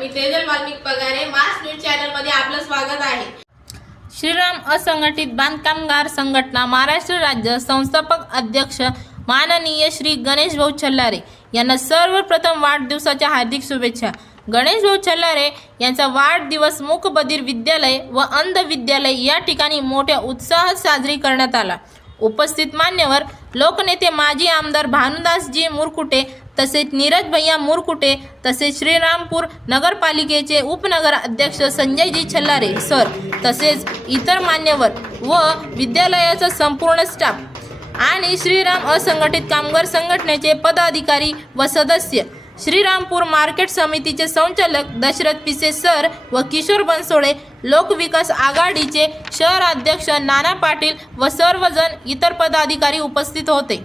मी तेजल वाल्मिक पगारे, मास news channel मध्ये आपलं स्वागत आहे। श्रीराम असंघटित बांधकामगार संघटना महाराष्ट्र राज्य संस्थापक अध्यक्ष माननीय श्री गणेश भाऊ छल्लारे यांना सर्वप्रथम वाढदिवसाच्या हार्दिक शुभेच्छा। गणेश भाऊ छल्लारे यांचा वाढदिवस मूकबधिर विद्यालय व अंध विद्यालय या ठिकाणी मोठ्या उत्साहात साजरी करण्यात आला। उपस्थित मान्यवर लोकनेते माजी आमदार भानुदासजी मुरकुटे तसेच नीरज भैया मुरकुटे तसेच श्रीरामपूर नगरपालिकेचे उपनगर अध्यक्ष संजयजी छल्लारे सर तसेच इतर मान्यवर व विद्यालयाचा संपूर्ण स्टाफ आणि श्रीराम असंघटित कामगार संघटनेचे पदाधिकारी व सदस्य, श्रीरामपूर मार्केट समितीचे संचालक दशरथ पिसे सर व किशोर बनसोडे, लोकविकास आघाडीचे शहर अध्यक्ष नाना पाटील व सर्वजण इतर पदाधिकारी उपस्थित होते।